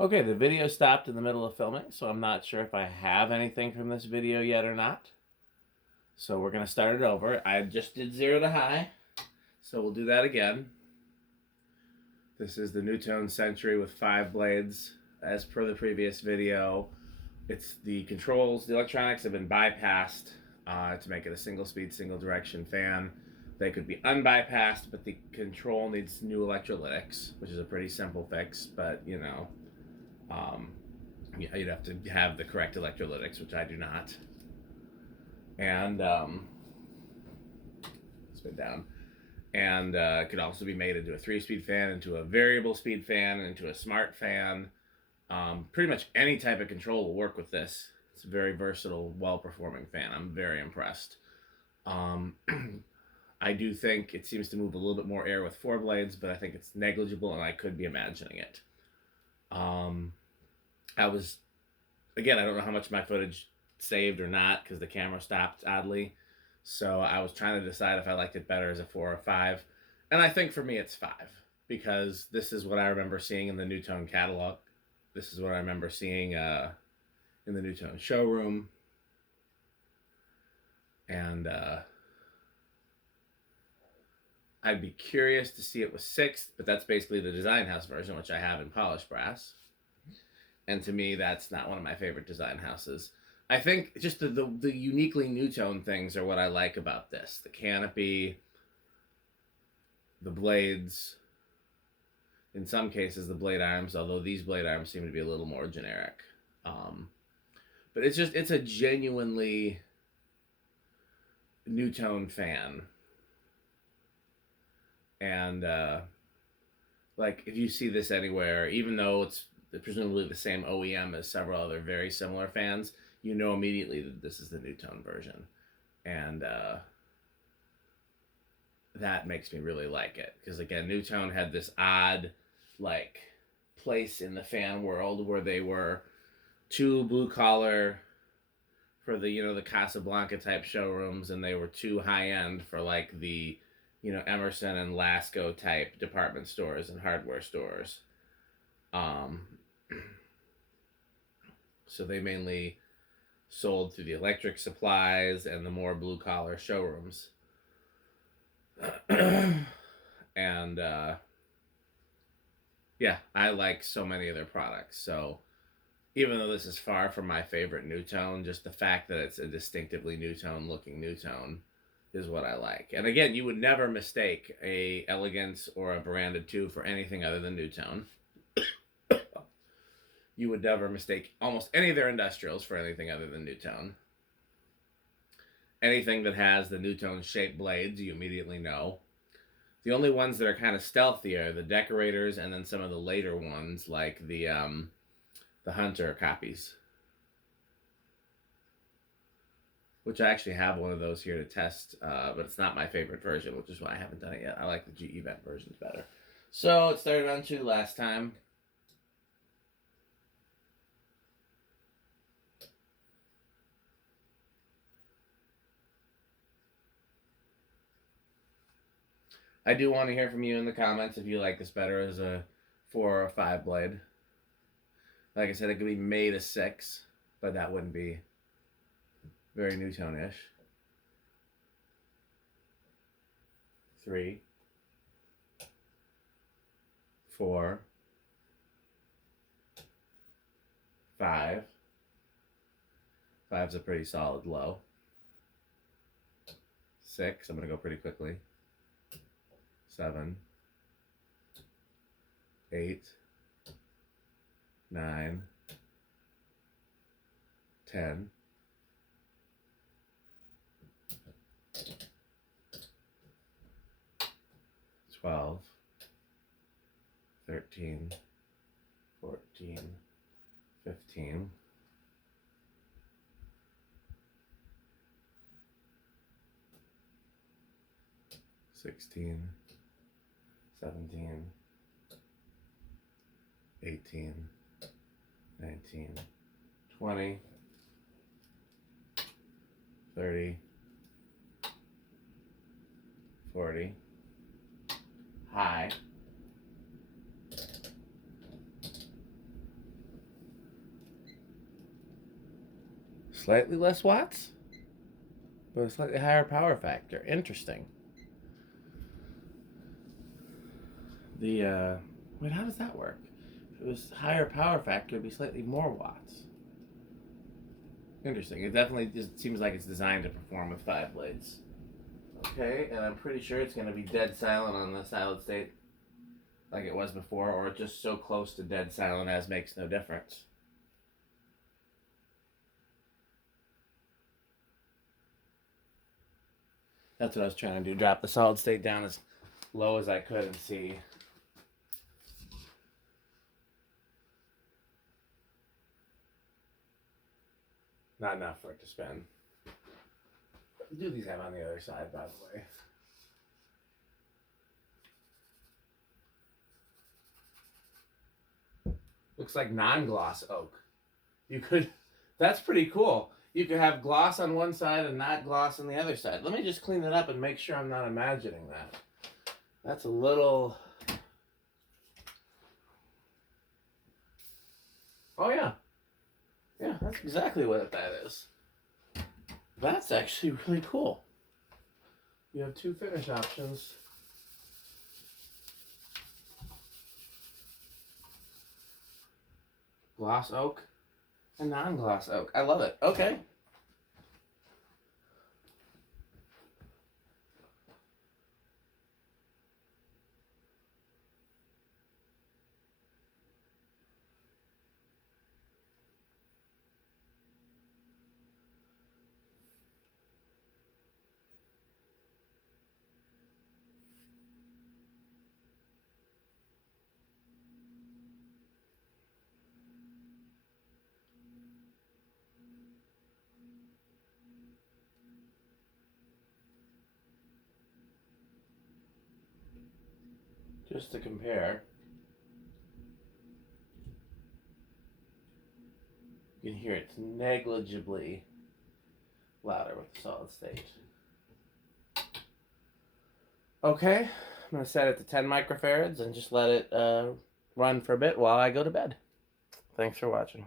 Okay, the video stopped in the middle of filming, so I'm not sure if I have anything from this video yet or not. So we're going to start it over. I just did 0 to high, so we'll do that again. This is the Nutone Century with 5 blades. As per the previous video, it's the controls, the electronics have been bypassed to make it a single-speed, single-direction fan. They could be unbypassed, but the control needs new electrolytics, which is a pretty simple fix, but you know, yeah, you'd have to have the correct electrolytics, which I do not. And spin down. And it could also be made into a 3-speed fan, into a variable speed fan, into a smart fan. Pretty much any type of control will work with this. It's a very versatile, well-performing fan. I'm very impressed. I do think it seems to move a little bit more air with 4 blades, but I think it's negligible, and I could be imagining it. Again, I don't know how much my footage saved or not because the camera stopped oddly. So I was trying to decide if I liked it better as a 4 or 5. And I think for me it's 5 because this is what I remember seeing in the Nutone catalog. This is what I remember seeing in the Nutone showroom. And I'd be curious to see it with 6, but that's basically the design house version, which I have in polished brass. And to me, that's not one of my favorite design houses. I think just the uniquely Nutone things are what I like about this. The canopy, the blades, in some cases the blade arms, although these blade arms seem to be a little more generic. But it's a genuinely Nutone fan. And like if you see this anywhere, even though it's presumably the same OEM as several other very similar fans, you know immediately that this is the Nutone version. And that makes me really like it. Because again, Nutone had this odd like place in the fan world where they were too blue collar for the, you know, the Casablanca type showrooms, and they were too high end for like the, you know, Emerson and Lasco type department stores and hardware stores. So they mainly sold through the electric supplies and the more blue collar showrooms. And yeah, I like so many of their products. So even though this is far from my favorite Nutone, just the fact that it's a distinctively Nutone looking Nutone is what I like. And again, you would never mistake a Elegance or a Veranda 2 for anything other than Nutone. You would never mistake almost any of their industrials for anything other than Nutone. Anything that has the Nutone shaped blades, you immediately know. The only ones that are kind of stealthy are the Decorators, and then some of the later ones like the Hunter copies. Which I actually have one of those here to test, but it's not my favorite version, which is why I haven't done it yet. I like the GE Vent versions better. So it started on 2 last time. I do want to hear from you in the comments if you like this better as a 4 or a 5 blade. Like I said, it could be made a 6, but that wouldn't be very Nutone-ish. 3, 4, 5. 5's a pretty solid low. 6, I'm going to go pretty quickly. 7, 8, 9, 10, 12, 13, 14, 15, 16, 17, 18, 19, 20, 30, 40, high, Slightly less watts, but a slightly higher power factor. Interesting. Wait, how does that work? If it was higher power factor, it'd be slightly more watts. Interesting. It definitely just seems like it's designed to perform with 5 blades. Okay, and I'm pretty sure it's going to be dead silent on the solid state like it was before, or just so close to dead silent as makes no difference. That's what I was trying to do, drop the solid state down as low as I could and see. Not enough for it to spin. What do these have on the other side, by the way? Looks like non-gloss oak. You could, that's pretty cool. You could have gloss on one side and not gloss on the other side. Let me just clean it up and make sure I'm not imagining that. That's a little... Oh yeah. Yeah, that's exactly what that is. That's actually really cool. You have 2 finish options. Gloss oak and non-gloss oak. I love it. Okay. Just to compare, you can hear it's negligibly louder with the solid state. Okay, I'm going to set it to 10 microfarads and just let it run for a bit while I go to bed. Thanks for watching.